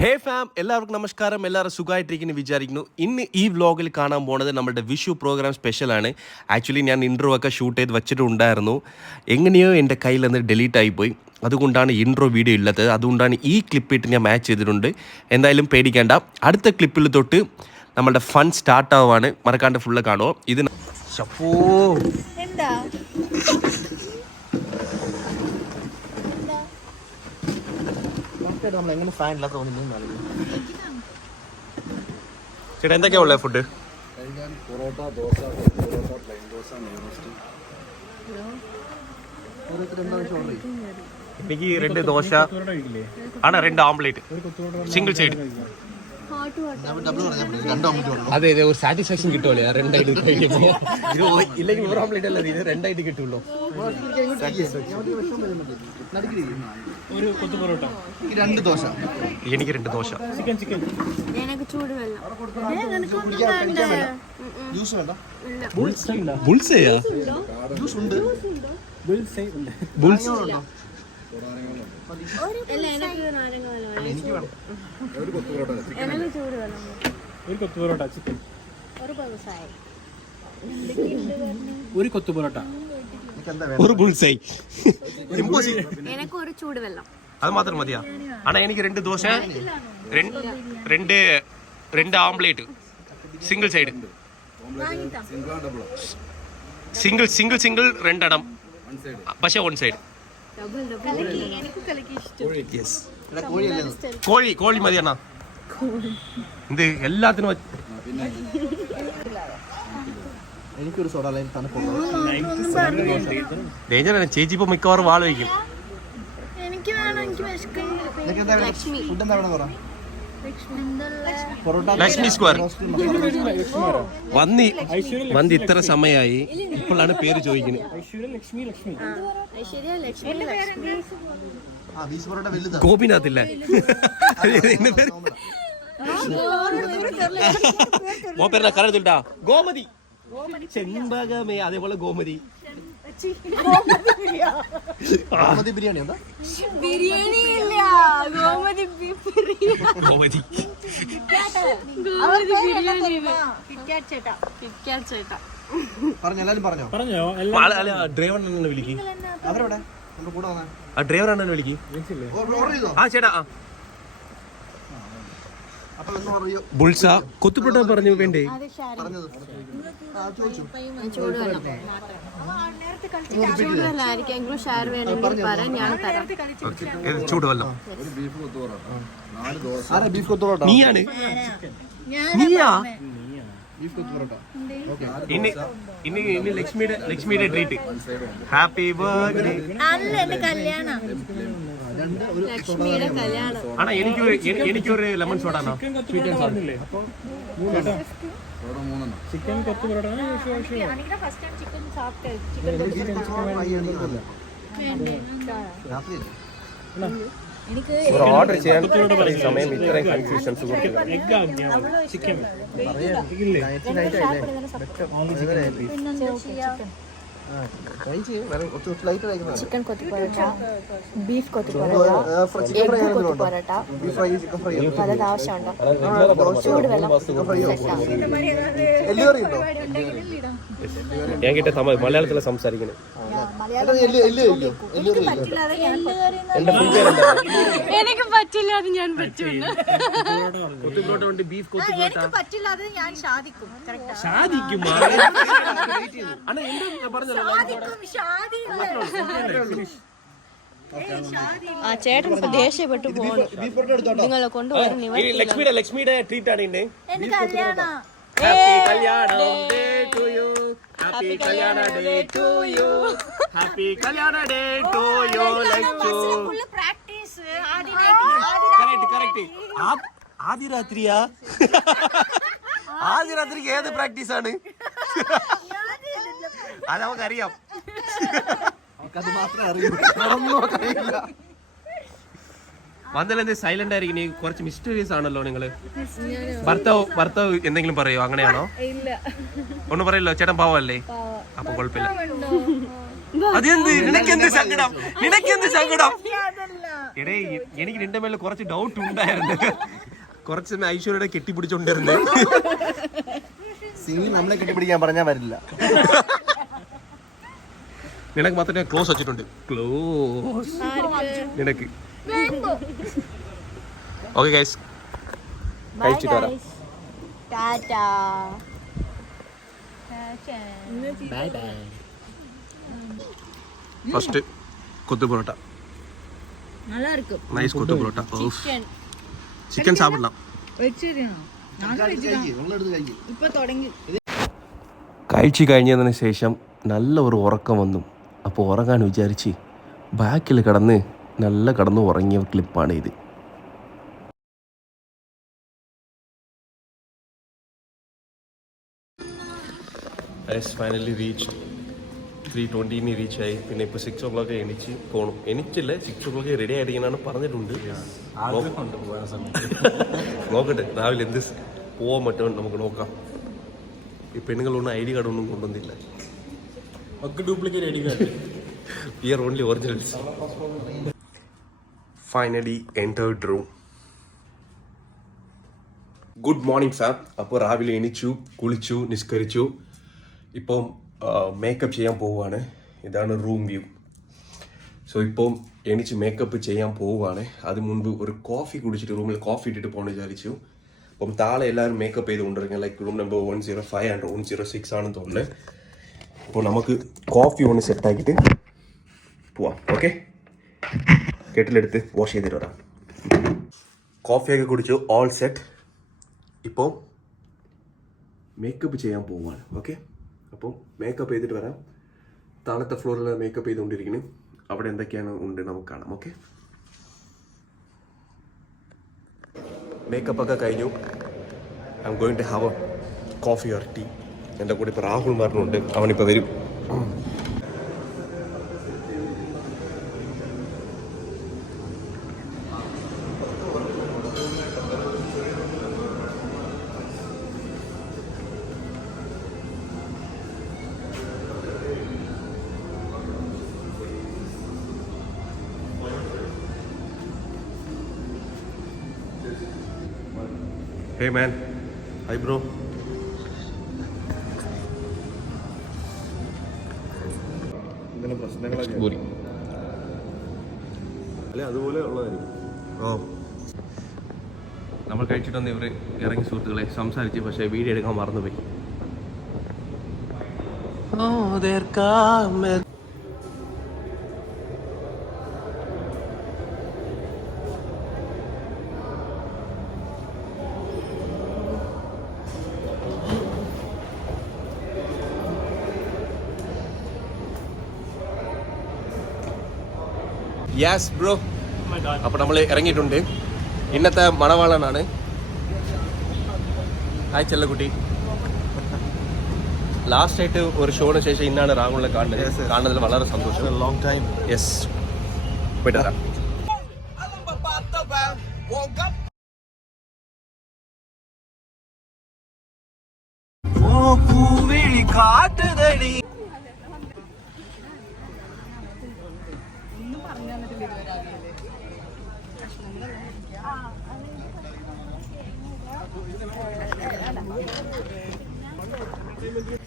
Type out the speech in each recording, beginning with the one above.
ഹേ farm, എല്ലാവർക്കും നമസ്കാരം. എല്ലാവരും സുഖമായിട്ടിരിക്കുന്നു വിചാരിക്കുന്നു. ഇന്ന് ഈ വ്ലോഗിൽ കാണാൻ പോകുന്നത് നമ്മുടെ വിഷു പ്രോഗ്രാം സ്പെഷ്യലാണ്. ആക്ച്വലി ഞാൻ ഇൻട്രോ ഒക്കെ ഷൂട്ട് ചെയ്ത് വെച്ചിട്ടുണ്ടായിരുന്നു. എങ്ങനെയോ എൻ്റെ കയ്യിൽ നിന്ന് ഡിലീറ്റ് ആയിപ്പോയി. അതുകൊണ്ടാണ് ഇൻട്രോ വീഡിയോ ഇല്ലാത്തത്. അതുകൊണ്ടാണ് ഈ ക്ലിപ്പിട്ട് ഞാൻ മാച്ച് ചെയ്തിട്ടുണ്ട്. എന്തായാലും പേടിക്കേണ്ട, അടുത്ത ക്ലിപ്പിൽ തൊട്ട് നമ്മളുടെ ഫൺ സ്റ്റാർട്ട് ആവുകയാണ്. മറക്കാണ്ട് ഫുള്ള് കാണുമോ. ഇത് ഷപ്പോ നമ്മളെങ്ങനെ ഫാൻ ഇല്ലാത്ത തോന്നുന്നു. ചേട്ടാ എന്തൊക്കെയാ ഉള്ളത് ഫുഡ്? പൊറോട്ട, ദോശ, പൊറോട്ട, പ്ലെയിൻ ദോശ, നെയ്റോസ്റ്റ്. എനിക്ക് 2 ദോശ ആണ്, 2 ഓംപ്ലേറ്റ്, സിംഗിൾ സൈഡ്. അതെ അതെ, ഒരു സാറ്റിസ്ഫാക്ഷൻ കിട്ടുമല്ലേ 2 ആയിട്ട് കഴിക്കുമ്പോൾ. ഇല്ലെങ്കിൽ 1 ഓംപ്ലേറ്റ് അല്ല, ഇത് 2 ആയിട്ട് കിട്ടുള്ളൂ. ഒരു കൊത്തു പൊറോട്ട, 2 ദോശ. എനിക്ക് 2 ദോശ. ചിക്കൻ ചിക്കൻ ജ്യൂസ് വേണ്ട? ബുൾസേയാ? ജ്യൂസ് ഉണ്ട്. ബുൾസ് ഒരു കൊത്തു പൊറോട്ട, ഒരു കൊത്തു പൊറോട്ട, ചിക്കൻ ഒരു കൊത്തു പൊറോട്ട, ഒരു ബുൾസൈ. ഒരു ചൂടുവെള്ളം അത് മാത്രം മതിയാ? ആണോ, എനിക്ക് 2 ദോശ, 2 ഓംപ്ലേറ്റ്, സിംഗിൾ സൈഡ്. സിംഗിൾ 2 എണ്ണം, പക്ഷെ 1 സൈഡ്. കോഴി മതി അണ്ണാ. ഇത് എല്ലാത്തിനും എനിക്കൊരു സോഡ ലൈൻ തണുപ്പുള്ള. ഡേഞ്ചറാണ്. ചേച്ചി ഇപ്പൊ മിക്കവാറും വാള് വയ്ക്കും. എനിക്ക് വേണം, എനിക്ക് വിശക്കുന്നു. ഫുഡ് എന്താ വേണം പറ? ലക്ഷ്മി സ്ക്വയർ. വന്ന് ഇത്ര സമയമായി, ഇപ്പോഴാണ് പേര് ചോദിക്കുന്നത്. ഗോപിനാഥില്ലേ പേര് കരഞ്ഞിട്ടാ? ഗോമതി, ചെമ്പകമേ, അതേപോലെ ഗോമതി. ഗോമതി ബിരിയാണി എന്താ? ബിരിയാണി ഇല്ല, ഗോമതി ഗോമതി. പറഞ്ഞോ, എല്ലാരും പറഞ്ഞോ. പറഞ്ഞോ ഡ്രൈവറിനെ വിളിക്കും. അവരെവിടെ? നമ്മുടെ കൂടെ വന്നേ. ആ ഡ്രൈവറാണ് വിളിക്കും. ഓർഡർ ചെയ്തോ? ആ ചേട്ടാ. അപ്പൊ എന്ന് പറയൂ. ബുൾസ കൊത്തുപൊട്ട പറഞ്ഞു വേണ്ടേ? പറഞ്ഞത് ചോദിച്ചു. ചൂടുവെള്ളമായിരിക്കും ഷെയർ വേണമെങ്കിൽ പറയാൻ ഞാൻ തരാം. ചൂടുവെള്ളം. ഒരു ബീഫ് കൊത്തു പൊറോട്ട, 4 ദോശ. ആരാ ബീഫ് കൊത്തു പൊറോട്ട? നീയാണ്? നീയാ? ബീഫ് കൊത്തു പൊറോട്ട. ഇനി ലക്ഷ്മിയുടെ ട്രീറ്റ്. Happy birthday. അല്ല, എന്റെ കല്യാണം, ലക്ഷ്മിയുടെ കല്യാണം. ആണോ, എനിക്കൊരു ലെമൺ സോഡ. ചിക്കൻ കൊത്തു പൊറോട്ട പറഞ്ഞില്ലേ? അപ്പൊ 3 സോഡ 3 ചിക്കൻ കൊത്തു പൊറോട്ട. രാത്രി ഒരു ഓർഡർ ചെയ്യാൻ സമയം ഇത്രയും കൺഫ്യൂഷൻസ് കൊടുക്കുക. എഗ് ആക്കിയാ മതി. ചിക്കൻ ഇല്ലേ? ചിക്കൻ കൊത്തു പൊറോട്ട, ബീഫ് കൊത്തു പൊറോട്ട, എഗ് കൊത്തു പൊറോട്ട, പലത് ആവശ്യമുണ്ടോ? ചൂടുവെള്ളം. ഞാൻ കേട്ട മലയാളത്തിലാണ് സംസാരിക്കുന്നത്. എനിക്ക് പറ്റില്ല, അത് ഞാൻ പറ്റൂല. കൊത്തുപൊറോട്ട, ബീഫ് കൊത്തുപൊറോട്ട. എനിക്ക് പറ്റില്ല, അത് ഞാൻ സാധിക്കും. സാധിക്കും. ആ ചേട്ടൻ ഇപ്പൊ ദേഷ്യപ്പെട്ടു പോണു. നിങ്ങളെ കൊണ്ടുവരുന്ന ലക്ഷ്മിയുടെ ട്രീറ്റ് ആണ് ഇന്ന്. എന്റെ കല്യാണം. Happy kalyanam day to you. Happy kalyana day to you. Happy kalyana day to you Lachu. Correct. ആദ്യ രാത്രിയാ? ആദ്യ രാത്രിക്ക് ഏത് പ്രാക്ടീസ് ആണ്? അത് നമുക്കറിയാം. അത് മാത്രമേ അറിയൂ. വന്നല്ലേ സൈലന്റ് ആയിരിക്കും. കുറച്ച് മിസ്റ്റീരിയസ് ആണല്ലോ നിങ്ങള്. ഭർത്താവ് എന്തെങ്കിലും പറയോ? അങ്ങനെയാണോ? ഒന്നും പറയല്ലോ. ചേട്ടൻ പാവല്ലേ? അപ്പൊ കുഴപ്പമില്ല. അതെന്ത് നിനക്കെന്ത് സങ്കടം എടേ എനിക്ക് നിന്റെ മേലെ കുറച്ച് ഡൗട്ട് ഉണ്ടായിരുന്നു. കുറച്ച് സമയം ഐശ്വര്യയുടെ കെട്ടിപ്പിടിച്ചോണ്ടിരുന്നു. നമ്മളെ കെട്ടിപ്പിടിക്കാൻ പറഞ്ഞാൽ വരില്ല. നിനക്ക് മാത്രമേ ക്ലോസ് വെച്ചിട്ടുണ്ട്. ക്ലോസ് നിനക്ക്. ഓക്കെ ഗൈസ്, കഴിച്ചിട്ട് വരാം. ഫസ്റ്റ് കൊത്തു പൊറോട്ട. നൈസ് കൊത്തു പൊറോട്ട. ചിക്കൻ സാപ്പിടலாம். കഴിച്ചു കഴിഞ്ഞതിന് ശേഷം നല്ല ഒരു ഉറക്കം വന്നു. അപ്പോൾ ഉറങ്ങാൻ വിചാരിച്ച് ബാക്കിൽ കിടന്ന് ഉറങ്ങിയ ക്ലിപ്പാണ് ഇത്. Finally reach 3:20 റീച്ചായി. പിന്നെ ഇപ്പോൾ 6 o'clock എണീച്ച് പോകണം. എണീച്ചില്ല, 6 o'clock റെഡി ആയിരിക്കാനാണ് പറഞ്ഞിട്ടുണ്ട്. നോക്കട്ടെ രാവിലെ എന്ത് പോകാൻ പറ്റുമോ നമുക്ക് നോക്കാം. ഈ പെണ്ണുങ്ങളൊന്നും ID കാർഡൊന്നും കൊണ്ടുവന്നില്ല. ഡ്യൂപ്ലിക്കേറ്റ് ID കാർഡ്. We are only originals. Finally entered room. Good morning farm. അപ്പോൾ രാവിലെ എണീച്ചു, കുളിച്ചു, നിസ്കരിച്ചു. ഇപ്പം മേക്കപ്പ് ചെയ്യാൻ പോവുകയാണ്. ഇതാണ് റൂം വ്യൂ. സോ ഇപ്പം എണീച്ച് മേക്കപ്പ് ചെയ്യാൻ പോവുകയാണ്. അത് മുൻപ് ഒരു കോഫി കുടിച്ചിട്ട് റൂമിൽ കോഫി ഇട്ടിട്ട് പോകണമെന്ന് വിചാരിച്ചു. അപ്പം താഴെ എല്ലാവരും മേക്കപ്പ് ചെയ്ത് കൊണ്ടിരിക്കുക. ലൈക്ക് റൂം നമ്പർ 105 ആൻഡ് 106 ആണെന്ന് തോന്നുന്നത്. അപ്പോൾ നമുക്ക് കോഫി ഒന്ന് സെറ്റാക്കിയിട്ട് പോവാം. ഓക്കെ, കെറ്റിലെടുത്ത് വാഷ് ചെയ്തിട്ട് വരാം. കോഫിയൊക്കെ കുടിച്ചു, ഓൾ സെറ്റ്. ഇപ്പോൾ മേക്കപ്പ് ചെയ്യാൻ പോവുകയാണ്. ഓക്കെ, അപ്പോൾ മേക്കപ്പ് ചെയ്തിട്ട് വരാം. താഴത്തെ ഫ്ലോറിൽ മേക്കപ്പ് ചെയ്തുകൊണ്ടിരിക്കുന്നു. അവിടെ എന്തൊക്കെയാണ് ഉണ്ട് നമുക്ക് കാണാം. ഓക്കെ, മേക്കപ്പ് ഒക്കെ കഴിഞ്ഞു. I am going to have a coffee or tea. എൻ്റെ കൂടെ ഇപ്പോൾ രാഹുൽ മാറിനുണ്ട്, അവനിപ്പോൾ വരും. Hey man, hi bro. എന്തെങ്കിലും പ്രശ്നങ്ങളൊക്കെ ബോറി അല്ലെ അതുപോലെ ഉള്ളതായിരിക്കും. നമ്മൾ കഴിച്ചിട്ടൊന്ന് ഇവർ ഇറങ്ങി സുഹൃത്തുക്കളെ സംസാരിച്ച്, പക്ഷേ വീഡിയോ എടുക്കാൻ മറന്നുപോയി. Yes bro. അപ്പോൾ നമ്മൾ ഇറങ്ങിയിട്ടുണ്ട്. ഇന്നത്തെ മണവാളനാണ്. ഹായ് ചെല്ലക്കുട്ടി. ലാസ്റ്റ് ആയിട്ട് ഒരു ഷോന് ശേഷം ഇന്നാണ് രാഹുലിനെ കാണുന്നതിൽ വളരെ സന്തോഷം. Long time. യെസ്, പോയിട്ട് വരാം.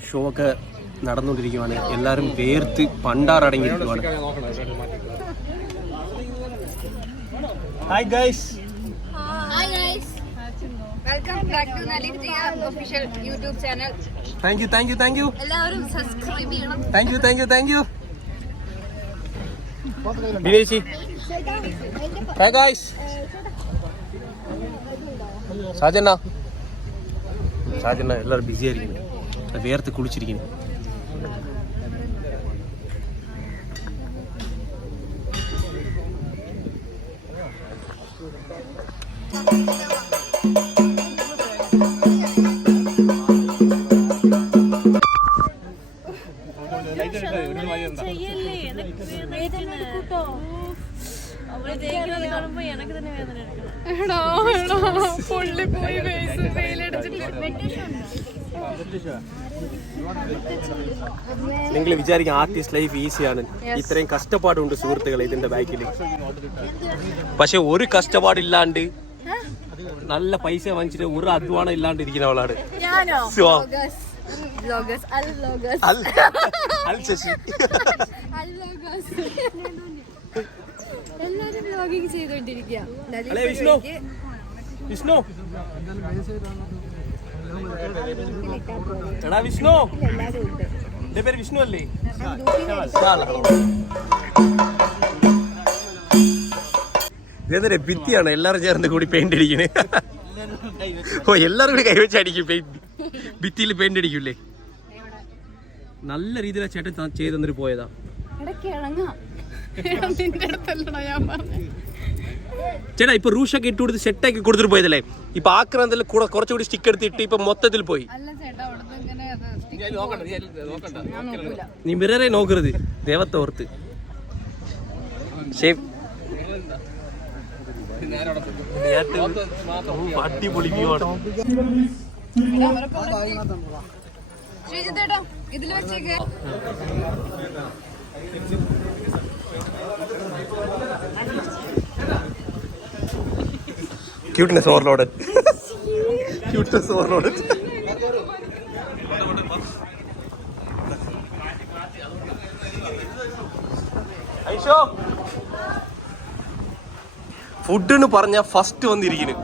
ഷോ ഒക്കെ നടന്നുകൊണ്ടിരിക്കുകയാണ്. എല്ലാവരും വേർത്ത് പണ്ടാറടങ്ങിയിരിക്കുകയാണ്. Hi guys. Welcome back to Nalin Jiya official YouTube channel. Thank you. എല്ലാവരും സബ്സ്ക്രൈബ് ചെയ്യണം. Thank you. ദിനേശി. Hi guys. സാജന എല്ലാവരും ബിസി ആയിരിക്കുന്നു. വേർത്ത് കുളിച്ചിരിക്കുന്നു. നിങ്ങൾ വിചാരിക്കും ആർട്ടിസ്റ്റ് ലൈഫ് ഈസിയാണ്, ഇത്രയും കഷ്ടപ്പാടുണ്ട് സുഹൃത്തുക്കളെ ഇതിന്റെ ബാക്കിൽ. പക്ഷെ ഒരു കഷ്ടപ്പാടില്ലാണ്ട് നല്ല പൈസ വാങ്ങിച്ചിട്ട് ഒരു അധ്വാനം ഇല്ലാണ്ട് ഇരിക്കുന്നവളാണ് എല്ലാരും വ്ലോഗിങ് ചെയ്തോണ്ടിരിക്കുക. വിഷ്ണു വിഷ്ണു എടാ വിഷ്ണു, എന്റെ പേര് വിഷ്ണു അല്ലേ? ഇതെന്താ ഭിത്തിയാണ് എല്ലാരും ചേർന്ന് കൂടി പെയിന്റ് അടിക്കണേ? ഓ എല്ലാരും കൂടി കൈവച്ചടിക്കും പെയിന്റ്, ഭിത്തിയിൽ പെയിന്റ് അടിക്കൂലേ? നല്ല രീതിയിൽ ചേട്ടൻ ചെയ്ത് തന്നിട്ട് പോയതാ. ചേട്ടാ ഇപ്പൊ റൂഷൊക്കെ ഇട്ട് കൊടുത്ത് സെറ്റാക്കി കൊടുത്തിട്ട് പോയതല്ലേ? ഇപ്പൊ ആക്രാന്തത്തിൽ കൂടെ കുറച്ചുകൂടി സ്റ്റിക്ക് എടുത്തിട്ട് ഇപ്പൊ മൊത്തത്തിൽ പോയി. നീ മിററെ നോക്കരുത്, ദേവത്തോർത്ത്. അടിപൊളി വ്യൂ ആണ്. ഇതിൽ വെച്ചേക്ക്. Cuteness overloaded. Cuteness overloaded. ഐഷോ ഫുഡിന് പറഞ്ഞ ഫസ്റ്റ് വന്നിരിക്കുന്നു.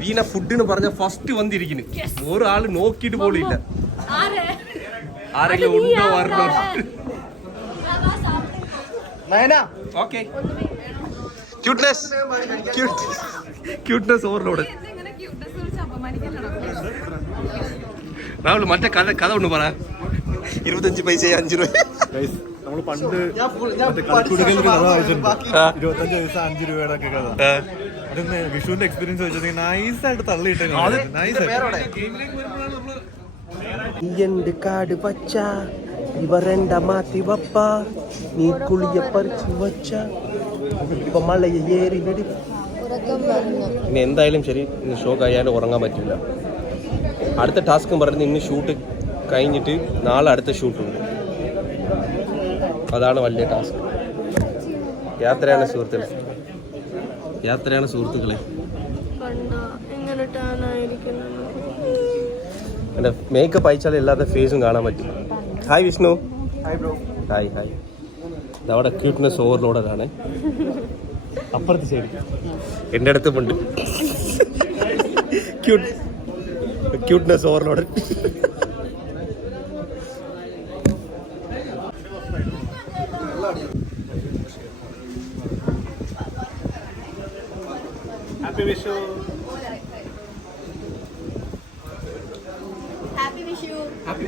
വീണ ഫുഡിന് പറഞ്ഞ ഫസ്റ്റ് വന്നിരിക്കുന്നു. ഒരാള് നോക്കിയിട്ട് പോലും ഇല്ല. ആരെങ്കിലും ഉണ്ടോ വരണോ? ഓക്കെ. Cuteness overload. രാഹുൽ മറ്റേ കഥ ഒന്ന് പറ. 25 പൈസ 5 രൂപ. നമ്മള് പണ്ട് കളിക്കുടുക്കൽ കഥ വായിച്ചിട്ടുണ്ട്. 25 പൈസ 5 രൂപയുടെ ഒക്കെ കഥ. അതൊന്ന് വിഷുവിന്റെ എക്സ്പീരിയൻസ് വെച്ചാൽ നൈസായിട്ട് തള്ളിയിട്ട് എന്റെ കാട് പച്ച ഇവരെണ്ട മാറ്റി വപ്പ നീ കുളിയ പറിച്ചു വച്ച ഇപ്പൊ മഴയെ ഏറി വെടി. ഇനി എന്തായാലും ശരി, ഇന്ന് ഷോ കഴിയാണ്ട് ഉറങ്ങാൻ പറ്റില്ല. അടുത്ത ടാസ്കും പറഞ്ഞ് ഇന്ന് ഷൂട്ട് കഴിഞ്ഞിട്ട് നാളെ അടുത്ത ഷൂട്ടുണ്ട്. അതാണ് വലിയ ടാസ്ക്. യാത്രയാണ് സുഹൃത്തുക്കളെ, യാത്രയാണ് സുഹൃത്തുക്കളെ. എൻ്റെ മേക്കപ്പ് അയച്ചാൽ എല്ലാത്ത ഫേസും കാണാൻ പറ്റും. ഹായ് വിഷ്ണു. Hi hi. അവിടെ ക്യൂട്ട്നെസ് ഓവർലോഡാണ്. അപ്പുറത്ത് ശരി എൻ്റെ അടുത്തുമുണ്ട് cuteness overload. Happy Vishu. Happy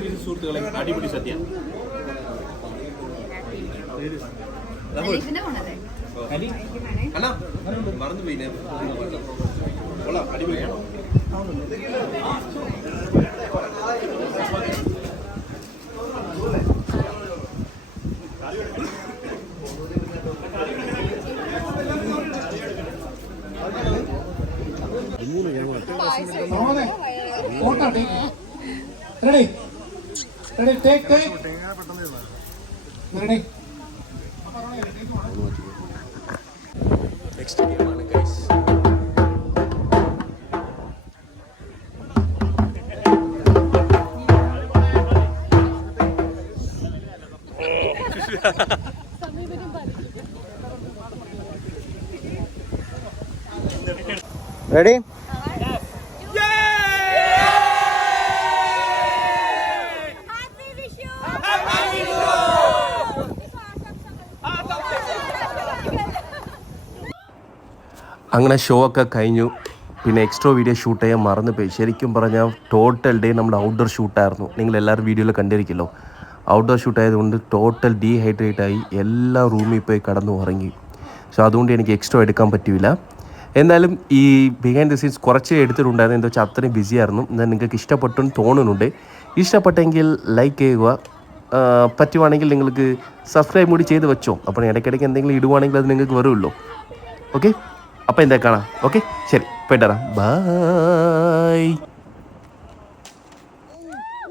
Vishu സുഹൃത്തുക്കളെ. അടിപൊളി സദ്യ. മറന്നു പോയി. അടിപൊളിയാണോ? Ready? Ready? Take. Ready? Next ഗെയിമാണ് ഗൈസ്. റെഡി? അങ്ങനെ ഷോ ഒക്കെ കഴിഞ്ഞു. പിന്നെ എക്സ്ട്രാ വീഡിയോ ഷൂട്ട് ചെയ്യാൻ മറന്നുപോയി. ശരിക്കും പറഞ്ഞാൽ ടോട്ടൽ ഡേ നമ്മൾ ഔട്ട്ഡോർ ഷൂട്ടായിരുന്നു. നിങ്ങളെല്ലാവരും വീഡിയോയിൽ കണ്ടിരിക്കുമല്ലോ. ഔട്ട്ഡോർ ഷൂട്ട് ആയതുകൊണ്ട് ടോട്ടൽ ഡീഹൈഡ്രേറ്റ് ആയി എല്ലാ റൂമിൽ പോയി കടന്നു ഉറങ്ങി. സോ അതുകൊണ്ട് എനിക്ക് എക്സ്ട്രാ എടുക്കാൻ പറ്റില്ല. എന്നാലും ഈ ബിഹൈൻഡ് ദ സീൻസ് കുറച്ച് എടുത്തിട്ടുണ്ടായിരുന്നു. എന്താ വെച്ചാൽ അത്രയും ബിസി ആയിരുന്നു. എന്നാൽ നിങ്ങൾക്ക് ഇഷ്ടപ്പെട്ടെന്ന് തോന്നുന്നുണ്ട്. ഇഷ്ടപ്പെട്ടെങ്കിൽ ലൈക്ക് ചെയ്യുക. പറ്റുവാണെങ്കിൽ നിങ്ങൾക്ക് സബ്സ്ക്രൈബ് കൂടി ചെയ്ത് വെച്ചോ. അപ്പോൾ ഇടയ്ക്കിടയ്ക്ക് എന്തെങ്കിലും ഇടുവാണെങ്കിൽ അത് നിങ്ങൾക്ക് വരുമല്ലോ. ഓക്കെ, അപ്പോൾ എന്താ കാണാം. ഓക്കെ ശരി, പോയിട്ട് വരാം. ബൈ.